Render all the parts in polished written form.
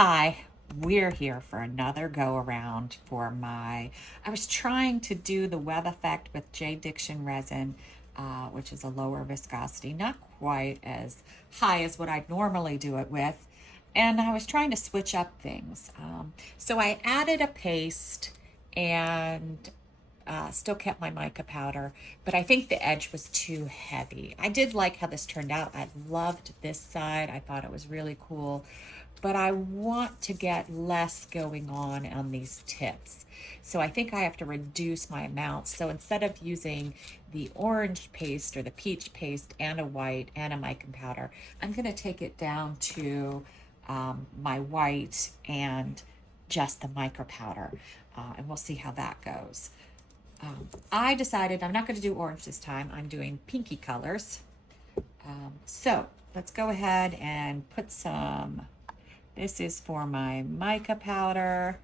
Hi, we're here for another go around for I was trying to do the web effect with JDiction resin, which is a lower viscosity, not quite as high as what I'd normally do it with. And I was trying to switch up things. So I added a paste and still kept my mica powder, but I think the edge was too heavy. I did like how this turned out. I loved this side. I thought it was really cool, but I want to get less going on these tips. So I think I have to reduce my amounts. So instead of using the orange paste or the peach paste and a white and a mica powder, I'm going to take it down to my white and just the mica powder, and we'll see how that goes. I decided I'm not going to do orange this time. I'm doing pinky colors. So let's go ahead and put some. This is for my mica powder.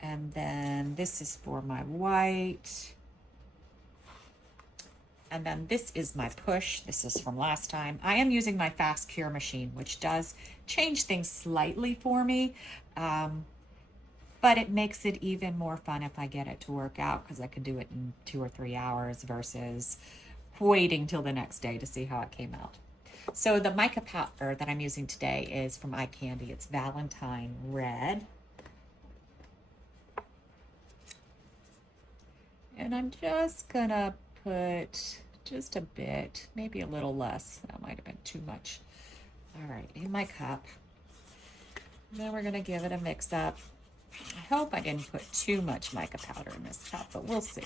And then this is for my white. And then this is my push. This is from last time. I am using my fast cure machine, which does change things slightly for me. But it makes it even more fun if I get it to work out, because I can do it in 2 or 3 hours versus waiting till the next day to see how it came out. So the mica powder that I'm using today is from Eye Candy. It's Valentine Red. And I'm just gonna put just a bit, maybe a little less. That might have been too much. All right, in my cup. Then we're gonna give it a mix up. I hope I didn't put too much mica powder in this cup, but we'll see.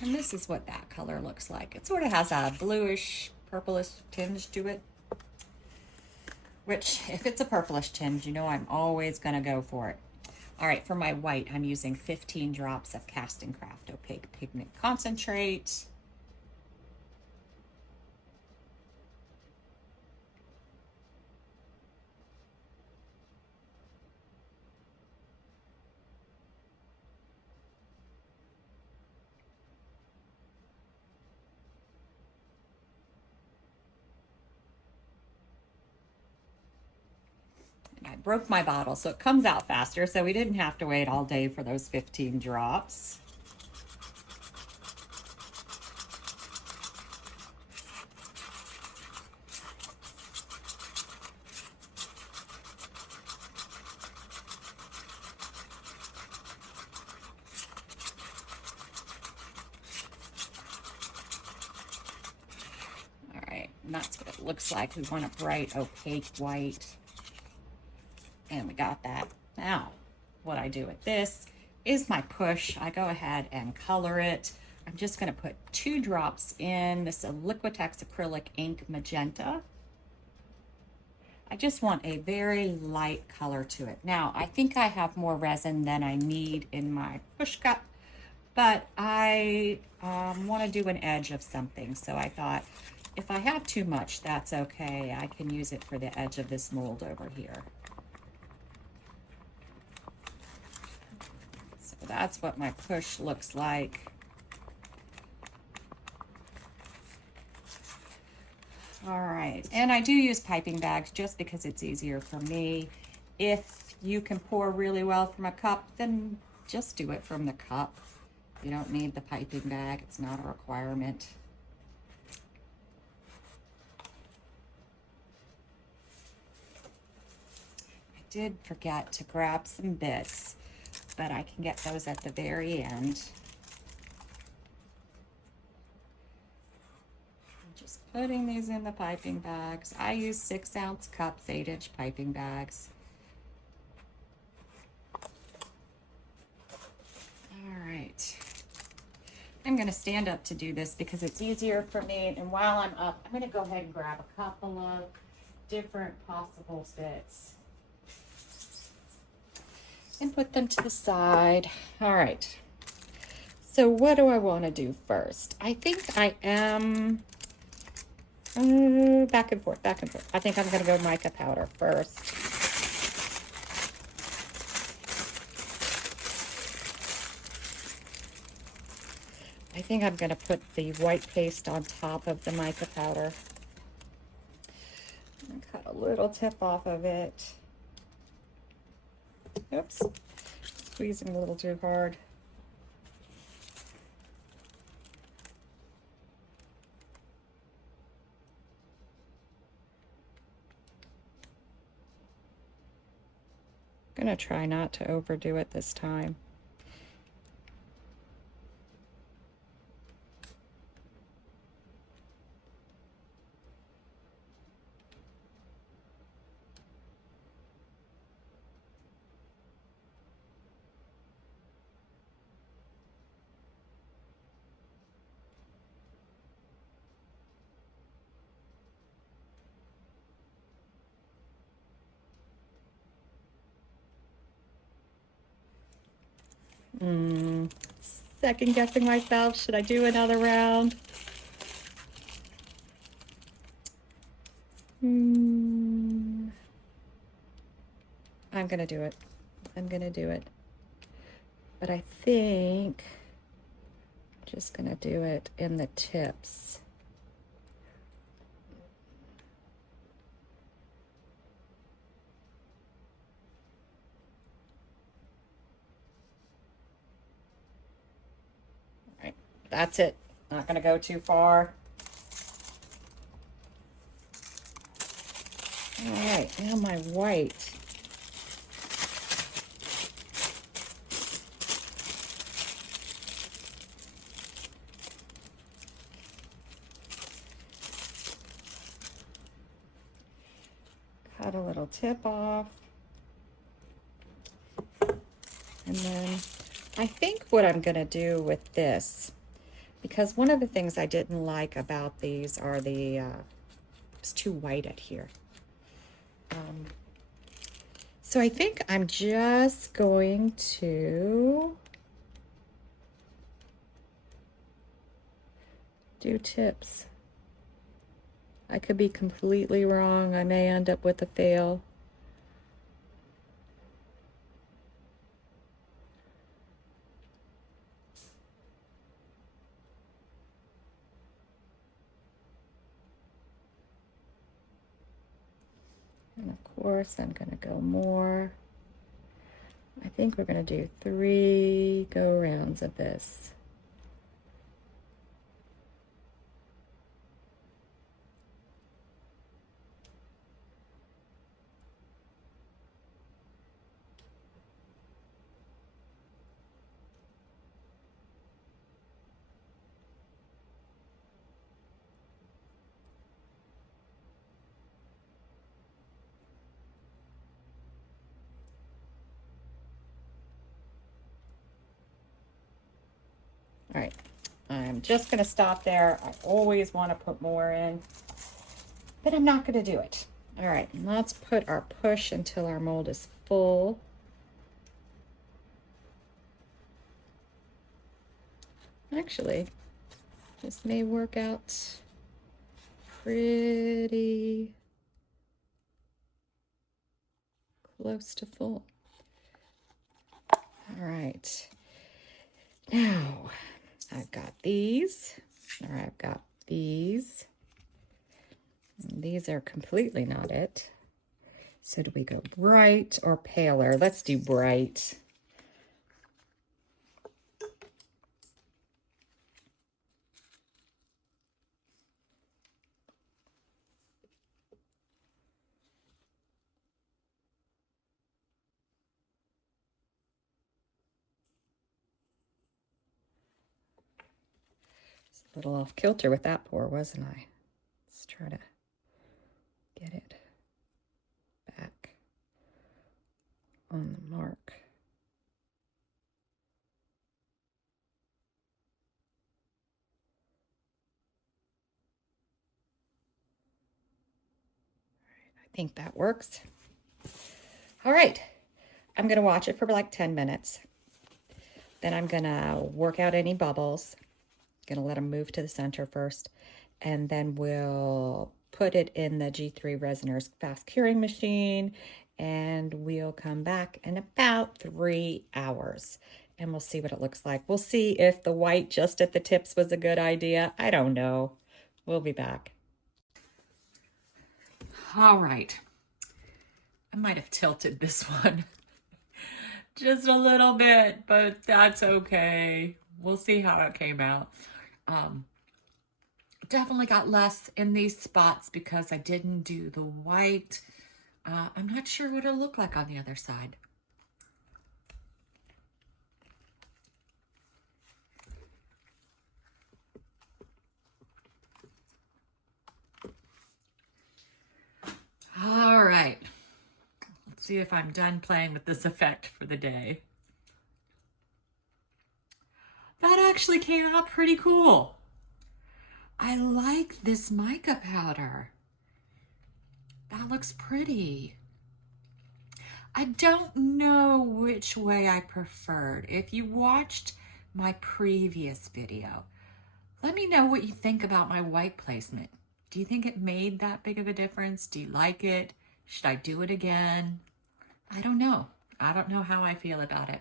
And this is what that color looks like. It sort of has a bluish, purplish tinge to it. Which, if it's a purplish tinge, you know I'm always gonna go for it. All right, for my white, I'm using 15 drops of Casting Craft Opaque Pigment Concentrate. I broke my bottle, so it comes out faster, so we didn't have to wait all day for those 15 drops. All right, and that's what it looks like. We want a bright, opaque white. And we got that. Now, what I do with this is my push. I go ahead and color it. I'm just going to put 2 drops in. This is a Liquitex acrylic ink magenta. I just want a very light color to it. Now, I think I have more resin than I need in my push cup, but I want to do an edge of something. So I thought, if I have too much, that's okay. I can use it for the edge of this mold over here. That's what my push looks like. All right, and I do use piping bags just because it's easier for me. If you can pour really well from a cup, then just do it from the cup. You don't need the piping bag, it's not a requirement. I did forget to grab some bits, but I can get those at the very end. I'm just putting these in the piping bags. I use 6-ounce cups, 8-inch piping bags. All right. I'm going to stand up to do this because it's easier for me. And while I'm up, I'm going to go ahead and grab a couple of different possible bits and put them to the side. All right. So what do I want to do first? I think I am back and forth, back and forth. I think I'm going to go mica powder first. think I'm going to put the white paste on top of the mica powder. Cut a little tip off of it. Oops, squeezing a little too hard. I'm gonna try not to overdo it this time. Second guessing myself. Should I do another round? I'm gonna do it. I'm gonna do it. But I think I'm just gonna do it in the tips. All right, that's it. Not gonna go too far. All right, now my white. Cut a little tip off. And then I think what I'm gonna do with this, because one of the things I didn't like about these are the, it's too white at here. So I think I'm just going to do tips. I could be completely wrong. I may end up with a fail. And of course, I'm going to go more. I think we're going to do 3 go-rounds of this. All right, I'm just gonna stop there. I always want to put more in, but I'm not gonna do it. All right, let's put our push until our mold is full. Actually, this may work out pretty close to full. All right, now I've got these, or I've got these. And these are completely not it. So do we go bright or paler? Let's do bright. A little off kilter with that pour, wasn't I? Let's try to get it back on the mark. I think that works. All right, I'm gonna watch it for like 10 minutes. Then I'm gonna work out any bubbles. Gonna let them move to the center first, and then we'll put it in the G3 Resiner's fast curing machine, and we'll come back in about 3 hours. and we'll see what it looks like. We'll see if the white just at the tips was a good idea. I don't know. We'll be back. All right. I might have tilted this one just a little bit, but that's okay. We'll see how it came out. Definitely got less in these spots because I didn't do the white. I'm not sure what it'll look like on the other side. All right. Let's see if I'm done playing with this effect for the day. That actually came out pretty cool. I like this mica powder. That looks pretty. I don't know which way I preferred. If you watched my previous video, let me know what you think about my white placement. Do you think it made that big of a difference? Do you like it? Should I do it again? I don't know. I don't know how I feel about it.